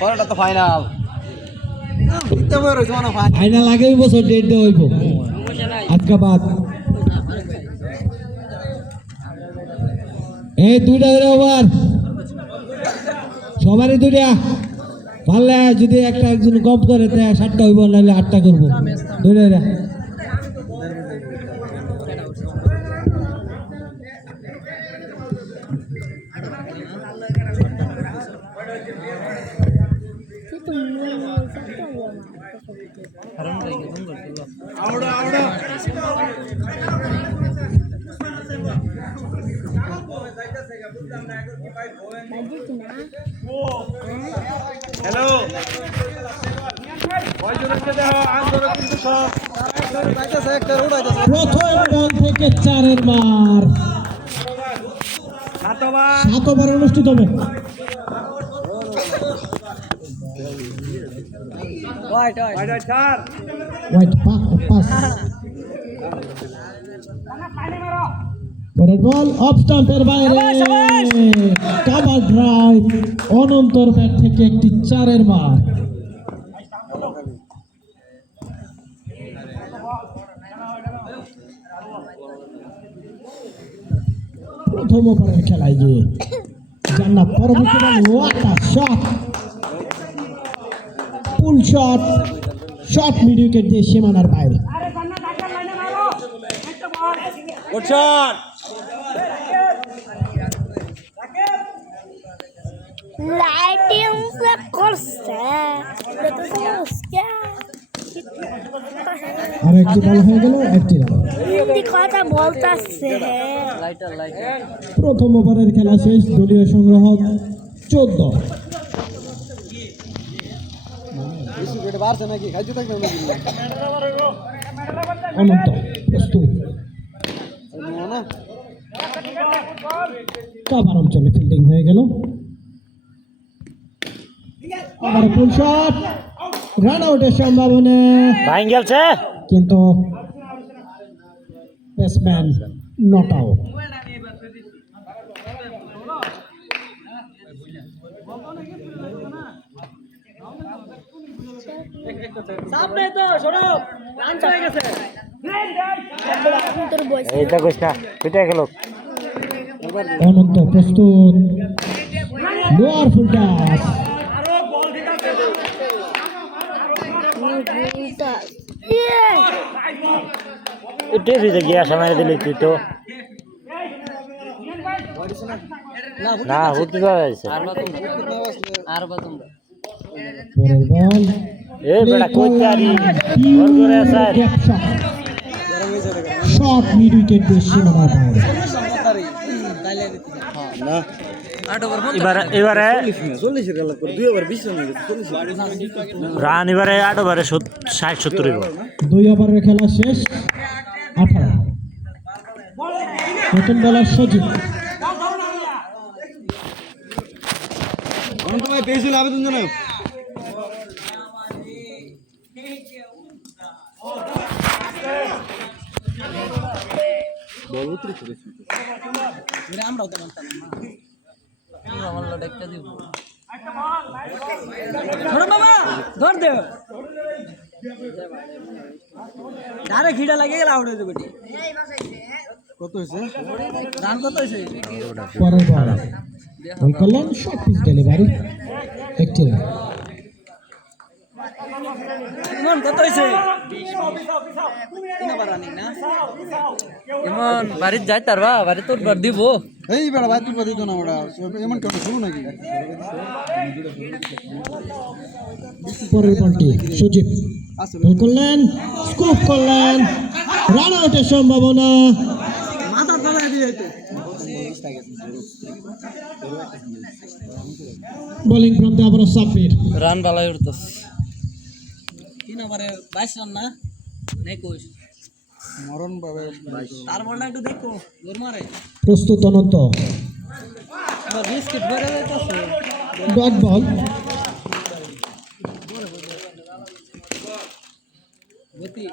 পরেরটা তো final final আগে বছর ডেট দেওয়া হইব আজকা বাদ এই দুইটা ওভার সবারই দুইটা পারলে যদি একটা একজন কম করে 7টা হইব নাহলে 8টা করবো দুইটা হ্যালো প্রথম বল থেকে 4-এর মার 7 ওভার অনুষ্ঠিত হবে হোয়াইট পাস পরের বল অফ স্টাম্পের বাইরে কভার ড্রাইভ অনন্তর ব্যাট থেকে একটি 4-এর মার প্রথম ওভারের খেলায় গিয়ে জান্নাত পরবর্তী বল ওয়াটা শট ফুল শট শট মিড উইকেট দিয়ে সীমানার বাইরে লাইটিং से করছে আর একটি বল হয়ে গেল একটি রান হিন্দি কথা বলতাছে প্রথম ওভারের খেলা শেষ দলীয় সংগ্রহ 14 অনন্ত প্রস্তুত কভার অঞ্চলে ফিল্ডিং হয়ে গেল আবার ফুল শট রান আউটের সম্ভাবনা কিন্তু ব্যাটসম্যান নট আউট সামনে তো শোনো রান হয়ে গেছে এইটা কইছা পিটা গেল অনন্ত প্রস্তুত লোয়ার ফুল টাচ এটা দিতে গিয়া সময় দিলি তুই তো না হতে যাচ্ছে পরের বল এই বড় কোচারি ওর করে স্যার শট মিড উইকেট দিয়ে সীমানার বাইরে এবারে রান এবারে 8 ওভারে 60-70 2 ওভারের খেলা শেষ 18 নতুন বলার সজীব আবেদন জানাও আমরাও তো মানতাম না আমরা দেখতে দিব ধরো বাবা ধর দে আরে ঘিড়া লাগে গেল আউট হয়ে যাবে কত হইছে রান কত হইছে পরের বল ওই কল্যাণ শর্ট পিচ ডেলিভারি একটি রান ইমন কত হইছে 3 ওভার রানিং না ইমন বাড়ি যাই তারবা বাড়ি তোর বার দিব এই বেড়া বাড়ি তোর দিত না ওটা ইমন কেন শুরু নাকি পরের বলটি সজীব ওই কল্যাণ স্কুপ করলেন রান আউটের সম্ভাবনা মাথা পালা দিয়ে যাইতো বোলিং প্রান্তে আবারও সাব্বির রান বালাই উঠতাস 3 ওভারে 22 রান না 21 মরণ ভাবে তার বলটা একটু দেখো জোর মারে প্রস্তুত অনন্ত বিস্কিট ভরে যাইতাছে ডট বল গতি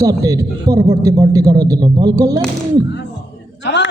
সাব্বির পরবর্তী বলটি করার জন্য বল করলেন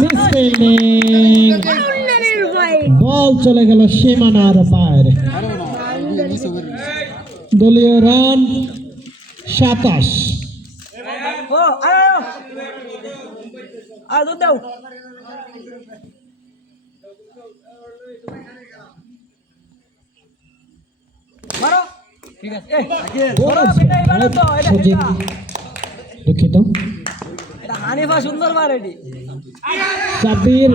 মিস ফিল্ডিং বল চলে গেল সীমানার বাইরে দলীয় রান 27 ও আয় আয় দুধ দাও মারো ঠিক আছে সজিত দুঃখিত এটা হানিফা সুন্দর মার এটি সাব্বির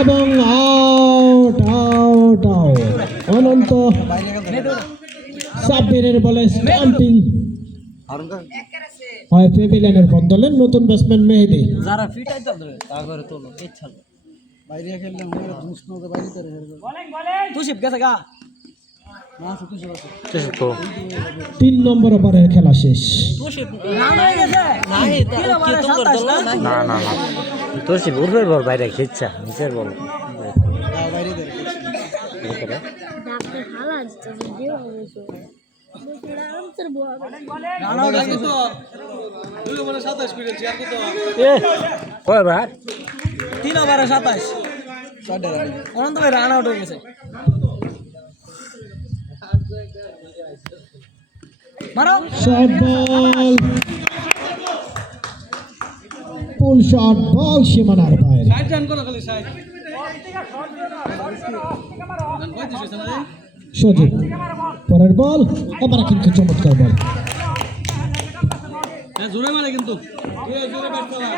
এবং আউট আউট আউট অনন্ত সাব্বিরের বলে স্টাম্পিং হয় পেভিলিয়নের বদলে নতুন ব্যাটসম্যান মেহেদী যারা ফিট আইতো তা করে তোলো ইচ্ছা বাইরে খেললে মনে দুষ্ণ তো বাইরে করে তুষিপ গেছে গা না তুষিপ আছে 3 নম্বর ওভারের খেলা শেষ তুষিপ না হয়ে গেছে নাই কি তো করে না না না তোর সে ঘুরবে বল বাইরে খেলছে নিচের বল বাইরে ধরে ডাক্তার হালাল তো ভিডিও হয়েছে রান আউট আছে তো 2 ওভারে 27 করেছি আর কত কয় বার 3 ওভারে 27 4 রান অনন্ত ভাই রান আউট হয়ে গেছে মারো শর্ট বল পুল শট বল সীমানার বাইরে সাইড রান করো খালি সাইড সজিব পরের বল এবার কিন্তু চমৎকার বল জোরে মারে কিন্তু জোরে ব্যাট করা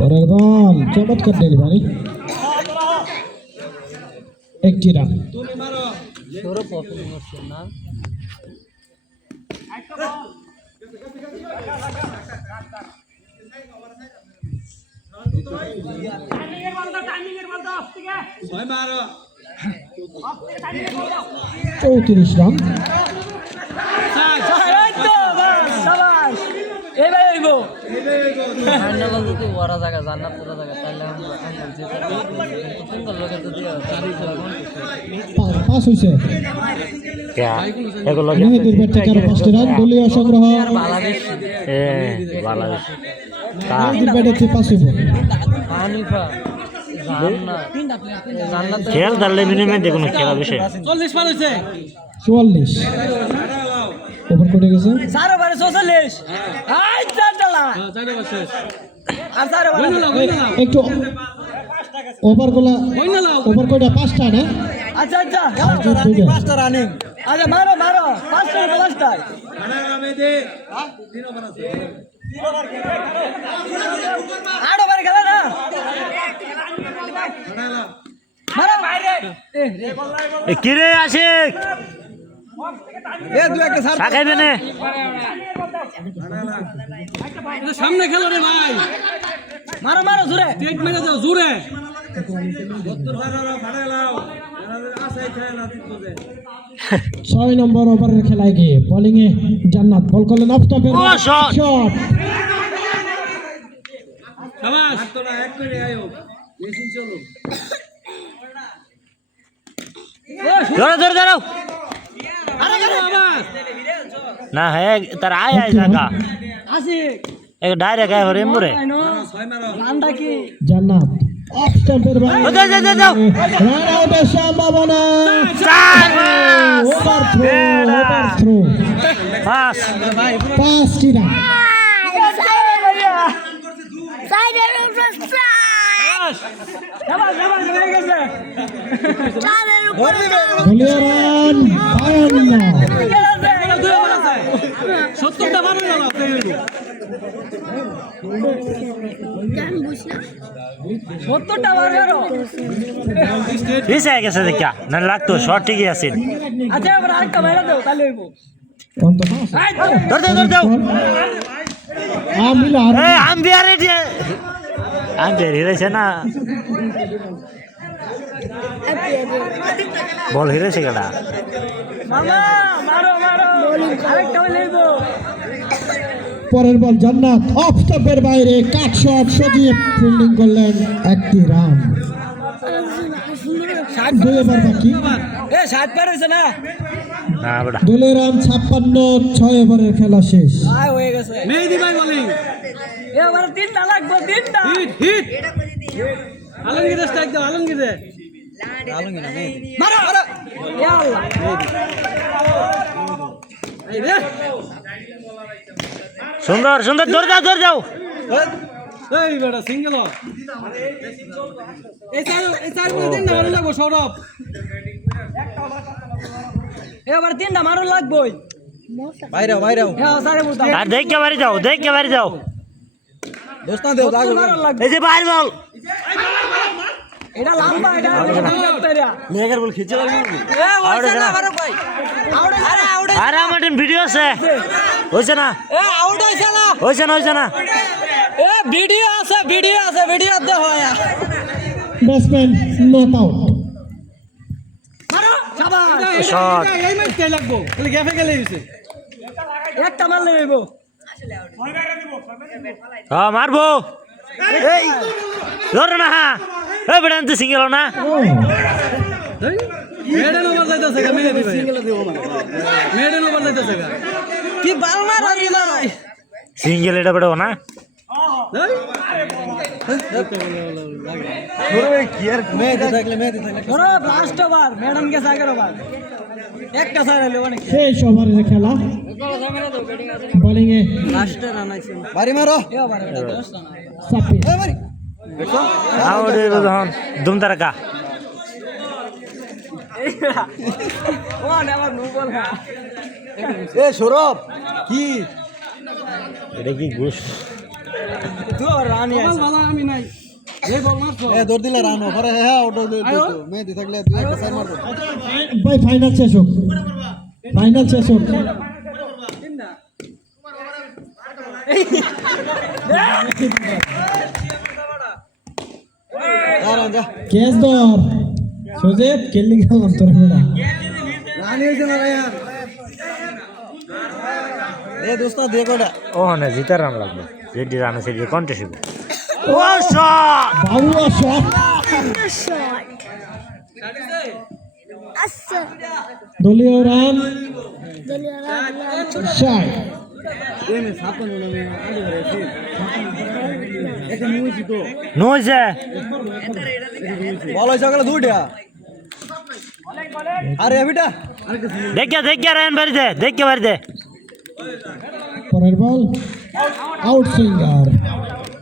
পরের বল চমৎকার ডেলিভারি একটি রান তুমি মারো জোরে পছন্দ করছ না ছয় মারো 34 রান পাস হয়েছে এগুলো মেহেদীর ব্যাট থেকে আরো 5টি রান দলীয় সংগ্রহ বাংলাদেশ মেহেদীর ব্যাটে 5 হইব খেল দাঁড়লে মিনিমাম দেখুন খেলা বিষয় 40 পার হইছে 44 ওভার কোটে গেছে 4 ওভারে 44 আই চারডালা 4 ওভার শেষ আর 4 ওভার একটু ওভার কোটা 5টা না আচ্ছা আচ্ছা দুইটা। 5টা রানিং আচ্ছা মারো মারো 5টা 5টা মেদে 3 ওভার আছে 8 ওভার খেলা না মারো বাইরে কি রে আশিক দুই একটা সার সাকাইবে না সামনে খেলো রে ভাই মারো মারো জোরে টেক মেরে দাও জোরে 6 নম্বর ওভারের খেলায় গিয়ে বোলিং এ জান্নাত বল করলেন অফ স্টপের ও, shot! শট শাবাশ তো না এক করে আয়ো মেশিন চলো ধরো ধরো ধরো আরে আরে আবার না হ্যাঁ তার আয় আয় জায়গা আসি এক ডাইরেক্ট আয় হরে এমরে 6 মারো রানটা কি জান্নাত অফ স্টপের বাইরে ও, যাও, যাও, যাও। রান আউটের সম্ভাবনা চার ওভার থ্রো পাস 5টি রান সাইডের উপর শাবাশ শাবাশ হয়ে গেছে চারের উপর দলীয় রান 52 70টা মারো গেল গান বুঝনা 70টা মারো পিছে গেছে দেখা না লাগতো শর্ট ঠিকই আছে আচ্ছা এবার আরেকটা মারা দাও তাহলে হইব অন্ত ধর ধর ধর আমিল আর এ আম্বিয়ার রে আম্বিয়ার হিরেছে না বল হিরেছে কেডা মামা মারো মারো আরেকটা হইব পরের বল জান্নাত অফ স্টপের বাইরে কাট শট সজিয়ে ফিল্ডিং করলেন একটি রান 2 ওভার বাকি এ 60 পার হইছে না না বেটা দলীয় রান 56, 6 ওভারের খেলা শেষ। আয় হয়ে গেছে মেহেদি ভাই বলিং এবার তিনটা লাগবে তিনটা হিট হিট আলমগীর স্ট্রাইক দাও আলমগীর মারো মারো ইয়া আল্লাহ এই রে সুন্দর সুন্দর দৌড় যাও এই বেটা সিঙ্গেল এই চার বল তিনটা মারো লাগবো সৌরভ এবার তিনটা মারো লাগবই বাইরেও হ্যাঁ সারে বলতা আর দেখে বাড়ি যাও দোস্তা দেও দাগ মারো লাগবে এই যে বাইর বল এটা লম্বা এটা লেগার বল খিচে লাগবে এ ওইছে না মারো ভাই আউট আরে আউট আরে আমার টিম ভিডিও আছে হইছে না এ আউট হইছে না এ ভিডিও আছে ভিডিও দে হয় ব্যাটসম্যান নট আউট। মারো শাবাশ শট এই ম্যাচ কে লাগবো খালি গ্যাপে গেলে হইছে একটা মারলে হইবো হ্যাঁ মারবো এই ধর না এই বেটা আনতে সিঙ্গেল না মেডেন ওভার যাইতাছে গা মেহেদি ভাই সিঙ্গেল দেবো না মেডেন ওভার যাইতাছে গা কি বাল মার আর কি মার সিঙ্গেল এটা বেটা না মেহেদি থাকলে ধরো লাস্ট ওভার মেডেন কে সাগর ওভার একটা সাইরালে অনেক শেষ ওভারের খেলা। বোলিং এ লাস্ট রান আইছে বাড়ি মারো এ ওভার এটা 10 রান সাব্বির। এ বাড়ি আউট যখন দুম তারকা ও নেভার নো বল হ্যাঁ এ সৌরভ কি এটা কি ঘুষ দু রান আইছে বল আমি নাই এই বল মারছো এ দৌড় দিলে রান পরে হ্যাঁ ওটা মেহেদি থাকলে দুই একটা সাইড মারবো ভাই ফাইনাল শেষ হোক। দাঁড়ান যা ক্যাচ ধর সুজিত, কেল্লি খেললাম তোর বেড়া। রান হয়েছে না ভাই এ দোস্ত দেখো না ও না জিতার রান লাগবে যেটি রান আছে সেটি কন্টেস্ট হইব ও শট বাবুয়া শট। আচ্ছা দলীয় রান দলীয় রান 6। এমে সাপন না আমি আলি করে এটা নিউজি তো নইছে বল হইছে গেল দুইটা আরে এবিটা দেখে রান বাড়ি দে পরের বল আউট সুইঙ্গার।